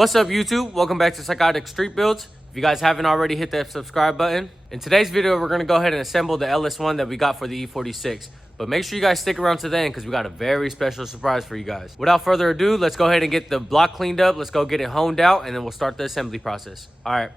What's up, YouTube? Welcome back to Psychotic Street Builds. If you guys haven't already, hit that subscribe button. In today's video, we're going to go ahead and assemble the LS1 that we got for the E46. But make sure you guys stick around to the end because we got a very special surprise for you guys. Without further ado, let's go ahead and get the block cleaned up. Let's go get it honed out, and then we'll start the assembly process. All right.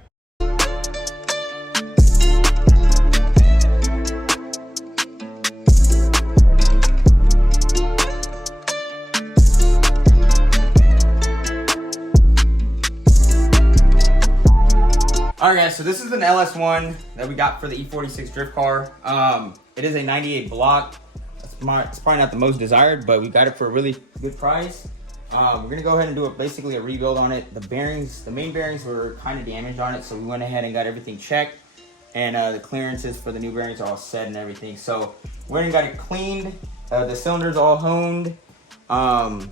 Alright guys, so this is an LS1 that we got for the E46 drift car. It is a 98 block. It's probably not the most desired, but we got it for a really good price. We're gonna go ahead and do basically a rebuild on it. The main bearings were kind of damaged on it, so we went ahead and got everything checked. And the clearances for the new bearings are all set and everything. So we went and got it cleaned. The cylinders all honed. Other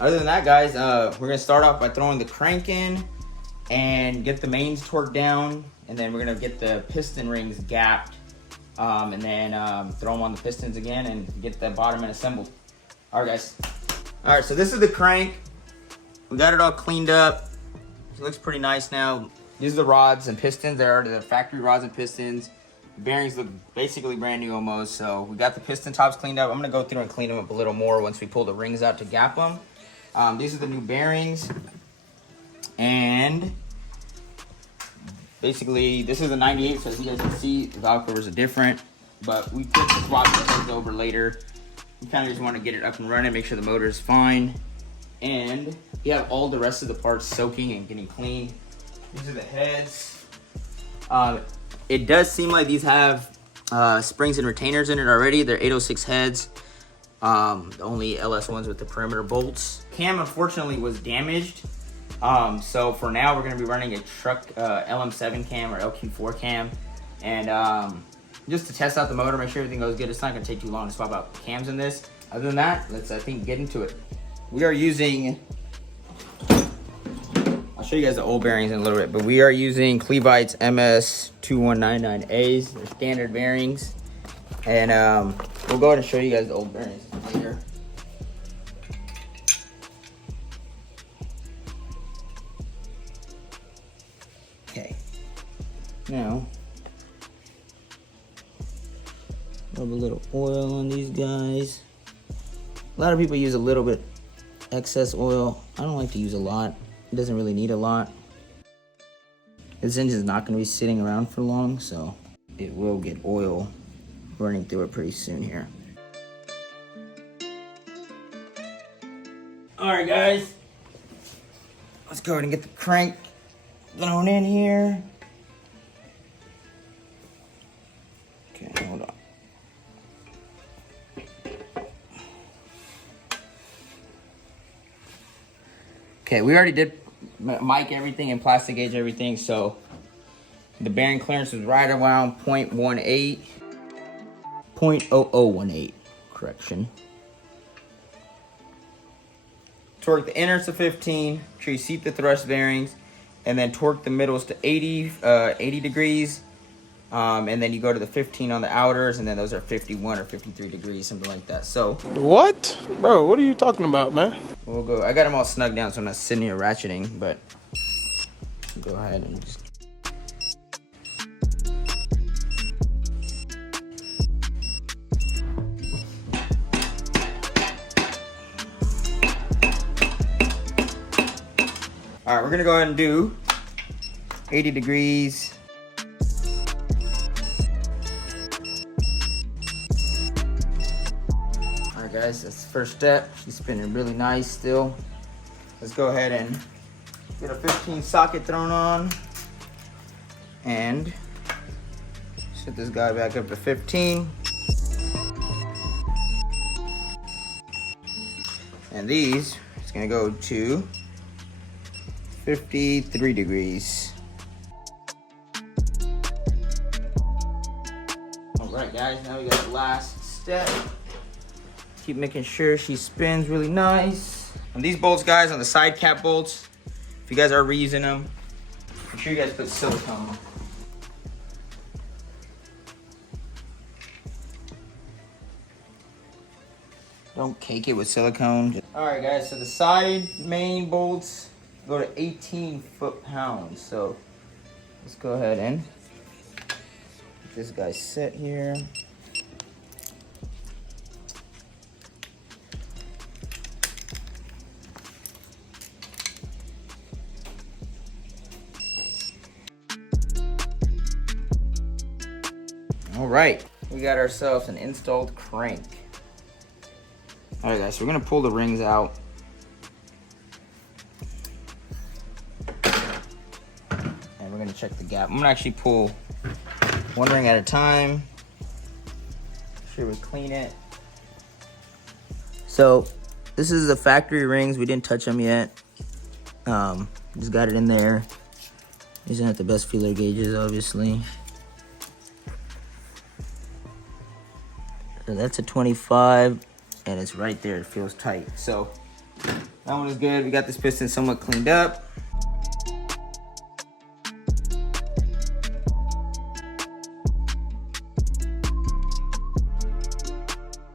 than that, guys, we're gonna start off by throwing the crank in and get the mains torqued down, and then we're gonna get the piston rings gapped, and then throw them on the pistons again and get the bottom end assembled. All right, guys. All right, so this is the crank. We got it all cleaned up. It looks pretty nice now. These are the rods and pistons. They are the factory rods and pistons. The bearings look basically brand new almost. So we got the piston tops cleaned up. I'm gonna go through and clean them up a little more once we pull the rings out to gap them. These are the new bearings. And basically, this is a 98, so as you guys can see, the valve covers are different, but we could swap those over later. We kind of just want to get it up and running, make sure the motor is fine. And we have all the rest of the parts soaking and getting clean. These are the heads. It does seem like these have springs and retainers in it already. They're 806 heads. The only LS1s with the perimeter bolts. Cam, unfortunately, was damaged. So for now, we're going to be running a truck LM7 cam or LQ4 cam. And just to test out the motor, make sure everything goes good. It's not going to take too long to swap out cams in this. Other than that, let's, I think, get into it. We are using, I'll show you guys the old bearings in a little bit, but we are using Clevites MS2199As. They're standard bearings. And we'll go ahead and show you guys the old bearings later. Okay, now rub a little oil on these guys. A lot of people use a little bit excess oil. I don't like to use a lot. It doesn't really need a lot. This engine is not going to be sitting around for long, so it will get oil running through it pretty soon here. All right, guys, let's go ahead and get the crank thrown in here. Okay, hold on. Okay, we already did mic everything and plastic gauge everything, so the bearing clearance is right around 0.0018, correction. Torque the inners to 15, make sure you seat the thrust bearings, and then torque the middles to 80 degrees, and then you go to the 15 on the outers, and then those are 51 or 53 degrees, something like that. So what, bro? What are you talking about, man? We'll go. I got them all snugged down, so I'm not sitting here ratcheting, but go ahead and just. All right, we're gonna go ahead and do 80 degrees. All right, guys, that's the first step. She's spinning really nice still. Let's go ahead and get a 15 socket thrown on and set this guy back up to 15. And these, it's gonna go to 53 degrees. All right, guys, now we got the last step. Keep making sure she spins really nice. And these bolts, guys, on the side cap bolts, if you guys are reusing them, make sure you guys put silicone. Don't cake it with silicone. All right, guys, so the side main bolts, go to 18 foot-pounds. So let's go ahead and get this guy set here. All right, we got ourselves an installed crank. All right, guys, so we're gonna pull the rings out. And we're gonna check the gap. I'm gonna actually pull one ring at a time. Make sure we clean it. So this is the factory rings. We didn't touch them yet. Just got it in there. These aren't the best feeler gauges, obviously. So that's a 25, and it's right there. It feels tight. So that one is good. We got this piston somewhat cleaned up.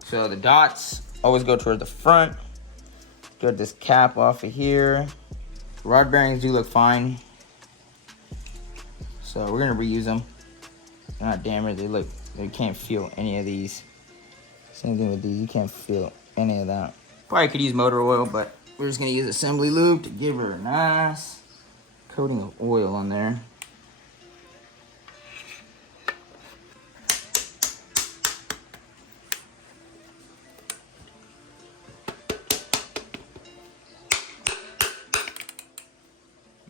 So the dots always go toward the front. Get this cap off of here. Rod bearings do look fine. So we're gonna reuse them. They're not damaged. They can't feel any of these. Same thing with these, you can't feel any of that. Probably could use motor oil, but we're just gonna use assembly lube to give her a nice coating of oil on there.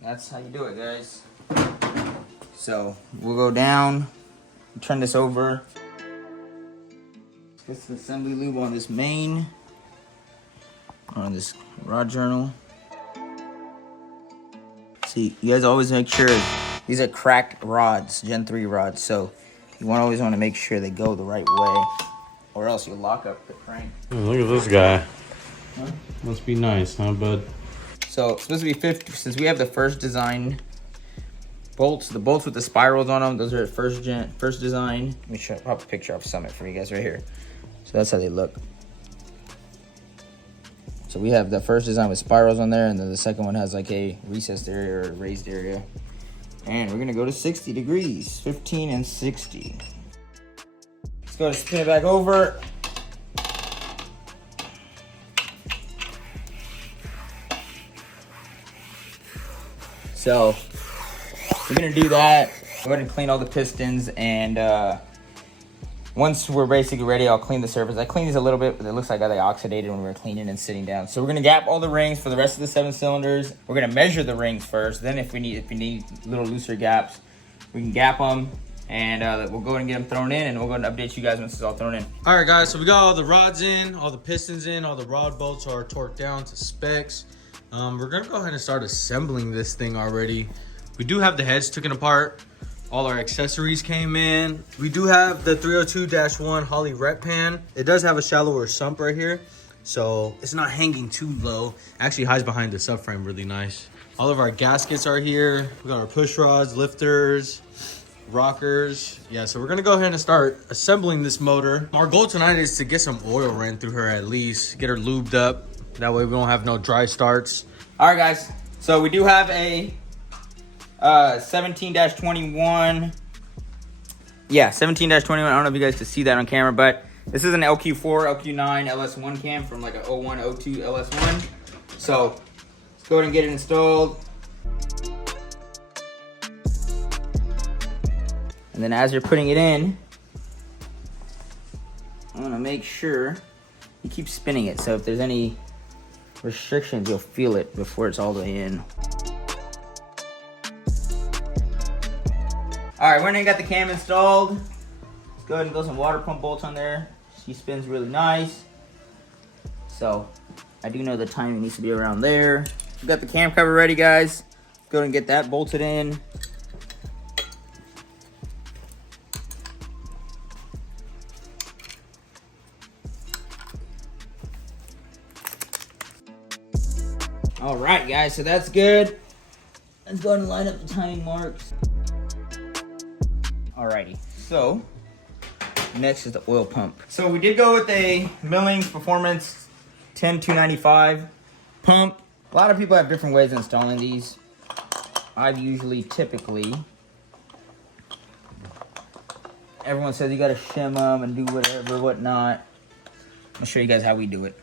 That's how you do it, guys. So we'll go down, turn this over. Get some assembly lube on this main, on this rod journal. See, you guys always make sure these are cracked rods, Gen 3 rods, so you always want to make sure they go the right way, or else you'll lock up the crank. Oh, look at this guy. Huh? Must be nice, huh, bud? So it's supposed to be 50, since we have the first design bolts, the bolts with the spirals on them, those are first design. Let me pop a picture of Summit for you guys right here. So that's how they look. So we have the first design with spirals on there, and then the second one has like a recessed area or a raised area. And we're gonna go to 60 degrees, 15 and 60. Let's go to spin it back over. So we're gonna do that. Go ahead and clean all the pistons, and once we're basically ready, I'll clean the surface. I cleaned these a little bit, but it looks like they oxidated when we were cleaning and sitting down. So we're gonna gap all the rings for the rest of the 7 cylinders. We're gonna measure the rings first. Then if we need little looser gaps, we can gap them, and we'll go ahead and get them thrown in, and we'll go ahead and update you guys once it's all thrown in. All right, guys, so we got all the rods in, all the pistons in, all the rod bolts are torqued down to specs. We're gonna go ahead and start assembling this thing already. We do have the heads taken apart. All our accessories came in. We do have the 302-1 Holley rep pan. It does have a shallower sump right here, so it's not hanging too low. Actually hides behind the subframe really nice. All of our gaskets are here. We got our push rods, lifters, rockers. Yeah, so we're gonna go ahead and start assembling this motor. Our goal tonight is to get some oil ran through her at least, get her lubed up. That way we don't have no dry starts. All right, guys. So we do have a 17-21. Yeah, 17-21. I don't know if you guys can see that on camera, but this is an LQ4, LQ9 LS1 cam from like a 01, 02 LS1. So let's go ahead and get it installed. And then as you're putting it in, I want to make sure you keep spinning it. So if there's any restrictions, you'll feel it before it's all the way in. All right, when I got the cam installed, let's go ahead and throw some water pump bolts on there. She spins really nice. So I do know the timing needs to be around there. We got the cam cover ready, guys. Let's go ahead and get that bolted in. All right, guys, so that's good. Let's go ahead and line up the timing marks. Alrighty, so next is the oil pump. So we did go with a Millings Performance 10295 pump. A lot of people have different ways of installing these. I've typically, everyone says you gotta shim them and do whatever, whatnot. I'll show you guys how we do it.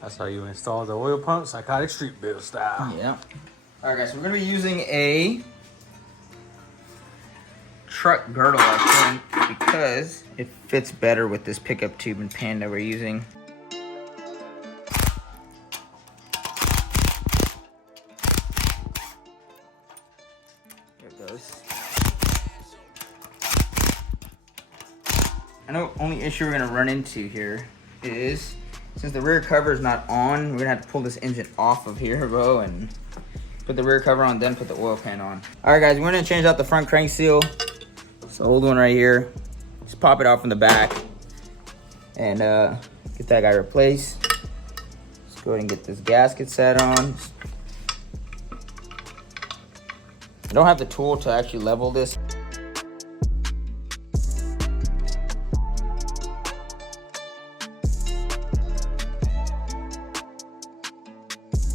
That's how you install the oil pump, psychotic street build style. Yeah. All right, guys, so we're gonna be using a truck girdle, I think, because it fits better with this pickup tube and pan that we're using. There it goes. I know only issue we're gonna run into here is, since the rear cover is not on, we're gonna have to pull this engine off of here, bro, and put the rear cover on, then put the oil pan on. All right, guys, we're gonna change out the front crank seal. It's the old one right here. Just pop it out from the back and get that guy replaced. Let's go ahead and get this gasket set on. I don't have the tool to actually level this.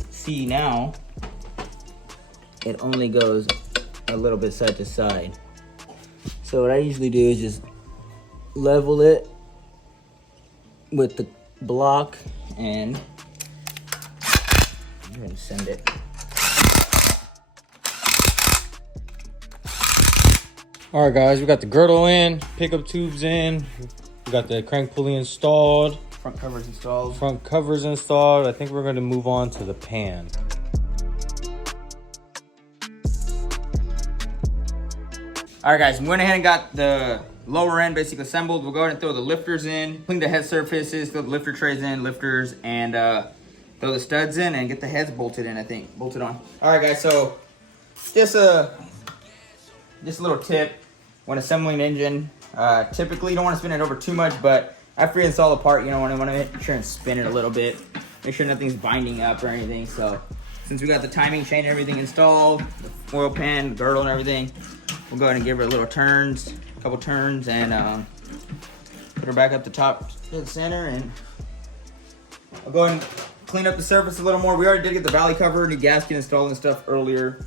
See, now it only goes a little bit side to side. So what I usually do is just level it with the block and I'm gonna send it. All right, guys, we got the girdle in, pickup tubes in, we got the crank pulley installed, Front covers installed. front covers installed. I think we're gonna move on to the pan. All right, guys, we went ahead and got the lower end basically assembled. We'll go ahead and throw the lifters in, clean the head surfaces, throw the lifter trays in, lifters, and throw the studs in and get the heads bolted in, I think, bolted on. All right, guys, so just a little tip when assembling an engine. Typically, you don't want to spin it over too much, but after you install the part, you know, want to make sure and spin it a little bit. Make sure nothing's binding up or anything. So since we got the timing chain and everything installed, the oil pan, the girdle and everything, we'll go ahead and give her a little turns, a couple turns, and put her back up the top to the center, and I'll go ahead and clean up the surface a little more. We already did get the valley cover, new gasket installed and stuff earlier.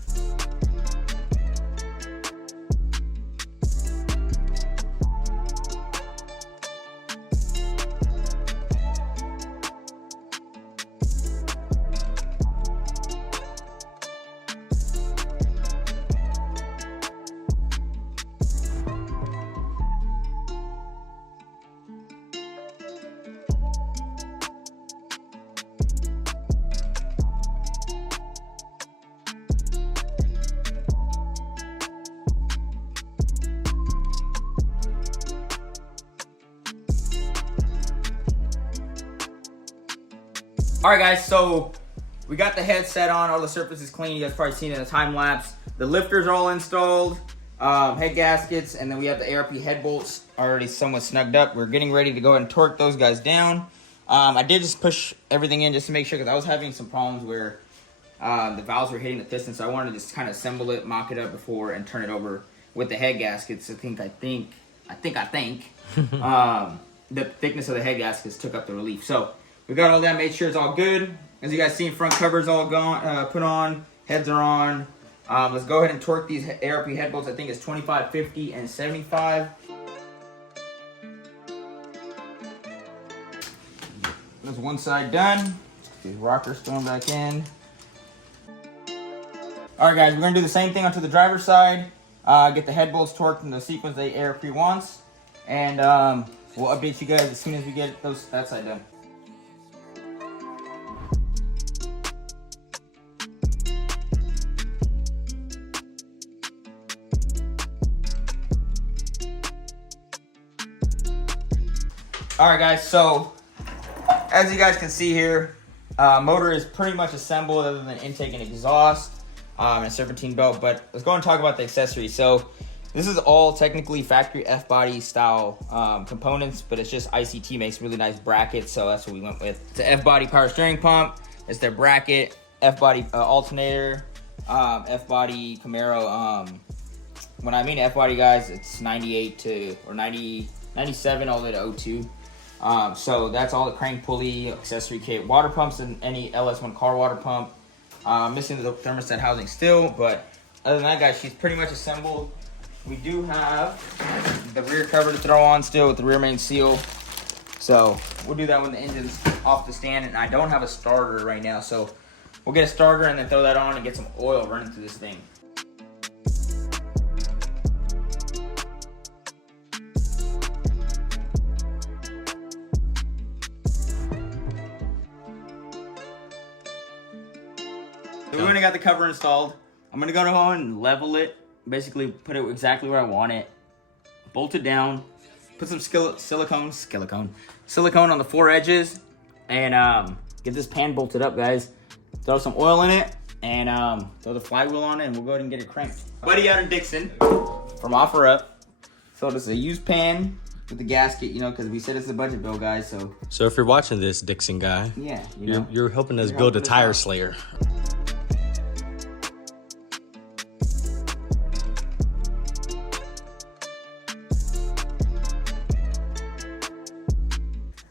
All right, guys, so we got the head set on, all the surface is clean. You guys probably seen it in the time lapse. The lifters are all installed, head gaskets, and then we have the ARP head bolts already somewhat snugged up. We're getting ready to go ahead and torque those guys down. I did just push everything in just to make sure, because I was having some problems where the valves were hitting the piston, so I wanted to just kind of assemble it, mock it up before, and turn it over with the head gaskets. I think the thickness of the head gaskets took up the relief. So we got all that, made sure it's all good. As you guys seen, front cover's all gone, put on, heads are on. Let's go ahead and torque these ARP head bolts. I think it's 25, 50, and 75. That's one side done. These rockers thrown back in. All right, guys, we're gonna do the same thing onto the driver's side. Get the head bolts torqued in the sequence the ARP wants, and we'll update you guys as soon as we get that side done. All right, guys, so as you guys can see here, motor is pretty much assembled other than intake and exhaust and a serpentine belt, but let's go and talk about the accessories. So this is all technically factory F-body style components, but it's just ICT makes really nice brackets, so that's what we went with. It's a F-body power steering pump, it's their bracket, F-body alternator, F-body Camaro. When I mean F-body, guys, it's 98 to, or 97 all the way to 02. So that's all the crank pulley, accessory kit, water pumps, and any LS1 car water pump. Missing the thermostat housing still, but other than that, guys, she's pretty much assembled. We do have the rear cover to throw on still with the rear main seal. So we'll do that when the engine's off the stand, and I don't have a starter right now, so we'll get a starter and then throw that on and get some oil running through this thing. So we already got the cover installed. I'm gonna go home and level it, basically put it exactly where I want it, bolt it down, put some silicone on the 4 edges, and get this pan bolted up, guys. Throw some oil in it, and throw the flywheel on it, and we'll go ahead and get it cranked. Buddy out in Dixon from OfferUp. So this is a used pan with the gasket, you know, because we said it's a budget bill, guys. So if you're watching this, Dixon guy, yeah, you know, you're helping us build a tire slayer.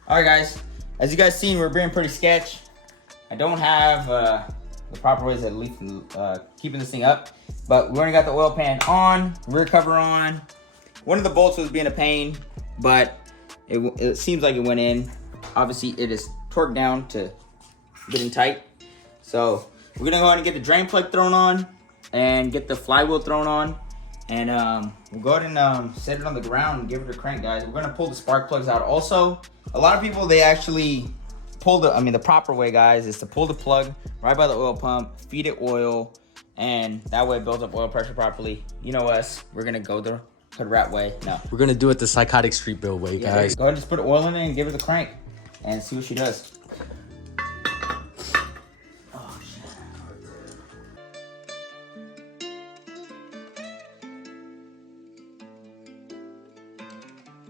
All right, guys, as you guys seen, we're being pretty sketch. I don't have the proper ways of at least keeping this thing up, but we already got the oil pan on, rear cover on. One of the bolts was being a pain, but it seems like it went in. Obviously, it is torqued down to getting tight. So we're gonna go ahead and get the drain plug thrown on and get the flywheel thrown on. And we'll go ahead and set it on the ground and give it a crank, guys. We're gonna pull the spark plugs out also. A lot of people, they actually pull the proper way, guys, is to pull the plug right by the oil pump, feed it oil, and that way it builds up oil pressure properly. You know us, we're gonna go the rat way. No. We're gonna do it the psychotic street build way, Yeah, guys. go ahead and just put oil in it and give it a crank and see what she does.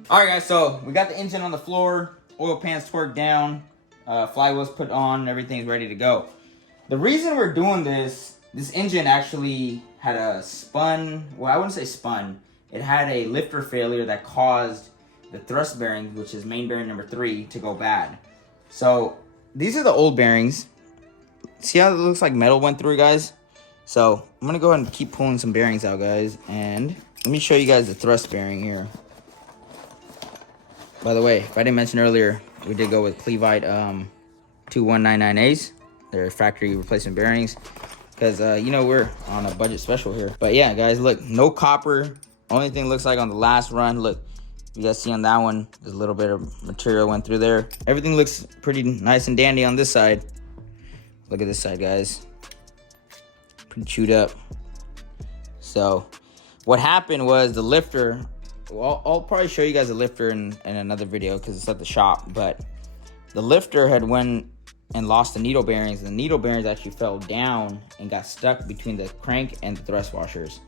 All right, guys, so we got the engine on the floor, oil pan's torqued down, flywheel's put on, and everything's ready to go. The reason we're doing this engine actually had a well, I wouldn't say spun. It had a lifter failure that caused the thrust bearing, which is main bearing number 3, to go bad. So these are the old bearings. See how it looks like metal went through, guys? So I'm gonna go ahead and keep pulling some bearings out, guys, and let me show you guys the thrust bearing here. By the way, if I didn't mention earlier, we did go with Clevite 2199As. They're factory replacement bearings because, you know, we're on a budget special here. But yeah, guys, look, no copper. Only thing looks like on the last run, look, you guys see on that one, there's a little bit of material went through there. Everything looks pretty nice and dandy on this side. Look at this side, guys. Pretty chewed up. So what happened was the lifter, well, I'll probably show you guys a lifter in another video because it's at the shop, but the lifter had went and lost the needle bearings, and the needle bearings actually fell down and got stuck between the crank and the thrust washers,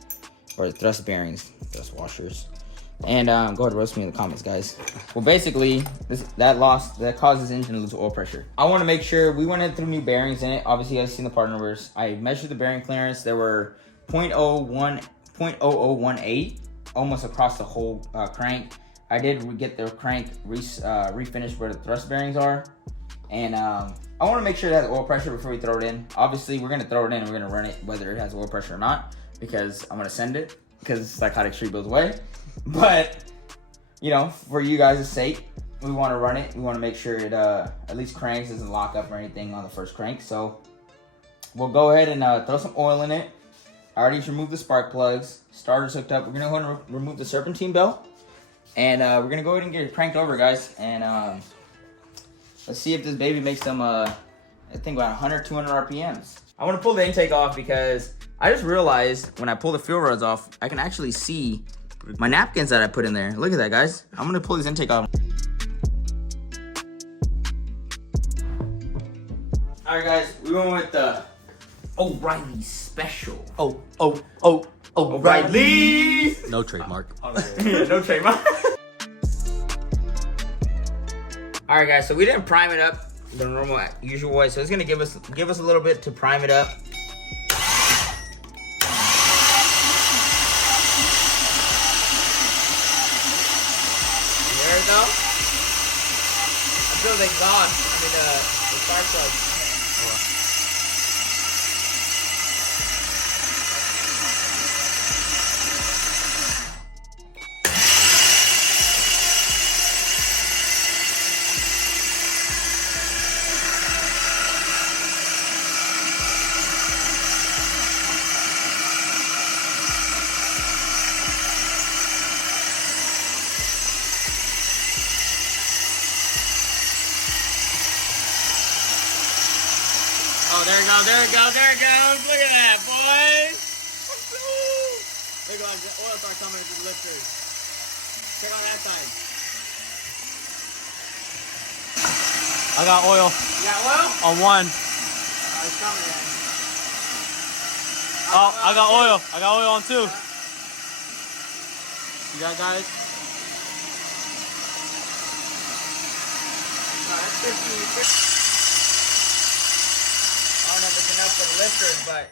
or the thrust bearings, thrust washers. And go ahead and roast me in the comments, guys. Well, basically, that caused this engine to lose oil pressure. I want to make sure we went in through new bearings in it. Obviously, you guys seen the part numbers. I measured the bearing clearance. There were 0.0018 almost across the whole crank. I did get the crank refinished where the thrust bearings are, and I want to make sure it has oil pressure before we throw it in. Obviously, we're going to throw it in and we're going to run it whether it has oil pressure or not, because I'm going to send it because it's Psychotic Street Build's way. But you know, for you guys' sake, we want to run it. We want to make sure it at least cranks, doesn't lock up or anything on the first crank. So we'll go ahead and throw some oil in it. I already removed the spark plugs. Starter's hooked up. We're going to go ahead and remove the serpentine belt. And we're going to go ahead and get it cranked over, guys. And let's see if this baby makes some, I think about 100, 200 RPMs. I want to pull the intake off because I just realized when I pull the fuel rods off, I can actually see my napkins that I put in there. Look at that, guys. I'm going to pull this intake off. All right, guys. We went with the O'Reilly Special. O'Reilly. No trademark. No trademark. All right, guys. So we didn't prime it up the normal, usual way. So it's gonna give us a little bit to prime it up. There we go. fill the exhaust. I mean, the spark plug. Oh, there it goes, there it goes, there it goes. Look at that, boys. Look at the oil start coming into the lifters. Check on that side. I got oil. You got oil? On one. It's coming in. Oh, I got oil. I got oil on two. See that, guys? That's 50. I don't know if it's enough for the lifters, but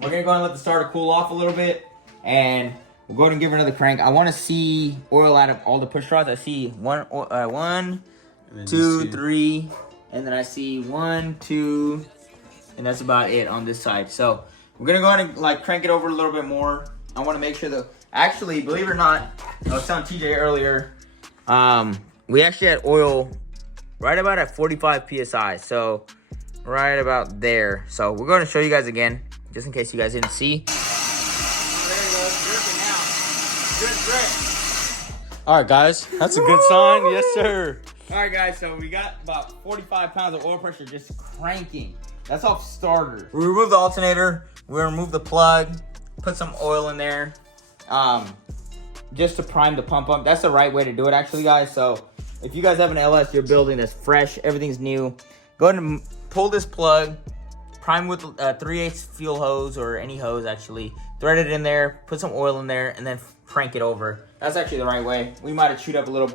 we're gonna go and let the starter cool off a little bit, and we'll go ahead and give it another crank. I want to see oil out of all the push rods. I see one, two, three, and then I see 1, 2, and that's about it on this side. So we're gonna go ahead and like crank it over a little bit more. I want to make sure that actually, believe it or not, I was telling TJ earlier, we actually had oil right about at 45 psi. So right about there. So we're going to show you guys again, just in case you guys didn't see. Oh, there you go. It's dripping now. Good drip. All right, guys. That's a good sign. Yes, sir. All right, guys. So we got about 45 pounds of oil pressure just cranking. That's off starter. We removed the alternator. We removed the plug. Put some oil in there, just to prime the pump up. That's the right way to do it, actually, guys. So if you guys have an LS you're building that's fresh, everything's new, go ahead and pull this plug, prime with 3/8 fuel hose or any hose actually, thread it in there, put some oil in there, and then crank it over. That's actually the right way. We might have chewed up a little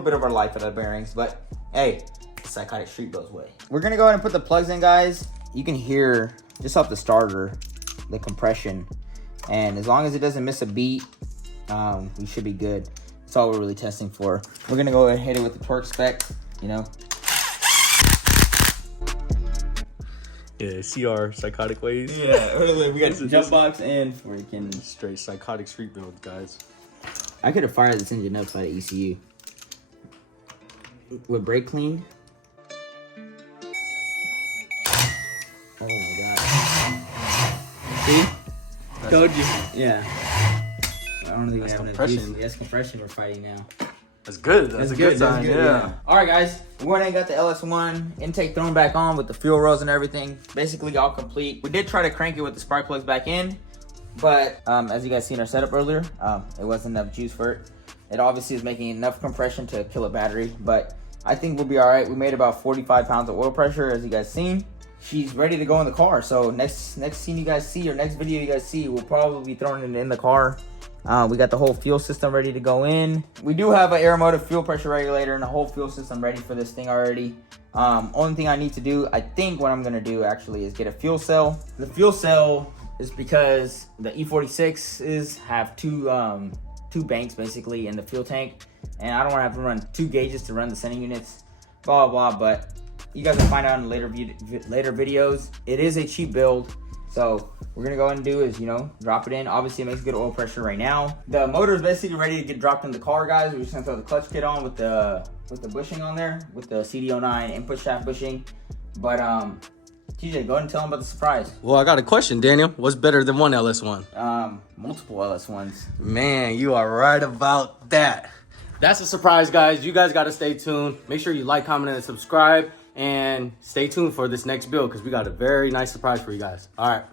bit of our life at the bearings, but hey, the Psychotic Street Builds way. We're gonna go ahead and put the plugs in, guys. You can hear just off the starter the compression, and as long as it doesn't miss a beat, we should be good. That's all we're really testing for. We're gonna go ahead and hit it with the torque spec, you know. Yeah, see our psychotic ways? Yeah, we got the jump box and freaking Straight psychotic street build, guys. I could have fired this engine up by the ECU. With brake clean. Oh my god. See? Told you. Yeah. I don't think we have compression. That's compression we're fighting now. That's good. That's a good sign. Yeah. All right, guys. We went and got the LS1 intake thrown back on with the fuel rods and everything. Basically all complete. We did try to crank it with the spark plugs back in, but as you guys seen our setup earlier, it wasn't enough juice for it. It obviously is making enough compression to kill a battery, but I think we'll be all right. We made about 45 pounds of oil pressure, as you guys seen. She's ready to go in the car. So next scene you guys see, or next video you guys see, we'll probably be throwing it in the car. We got the whole fuel system ready to go in. We do have an Aeromotive fuel pressure regulator and the whole fuel system ready for this thing already. Only thing I need to do, I think what I'm gonna do actually, is get a fuel cell. The fuel cell is because the E46s have two banks basically in the fuel tank, and I don't want to have to run 2 gauges to run the sending units, blah blah blah. But you guys will find out in later videos. It is a cheap build. So we're gonna go ahead and do is, you know, drop it in. Obviously it makes good oil pressure right now. The motor is basically ready to get dropped in the car, guys. We're just gonna throw the clutch kit on with the bushing on there, with the CD09 input shaft bushing. But TJ, go ahead and tell them about the surprise. Well, I got a question, Daniel. What's better than one LS1? Multiple LS1s. Man, you are right about that. That's a surprise, guys. You guys got to stay tuned. Make sure you like, comment, and subscribe. And stay tuned for this next build, because we got a very nice surprise for you guys. All right.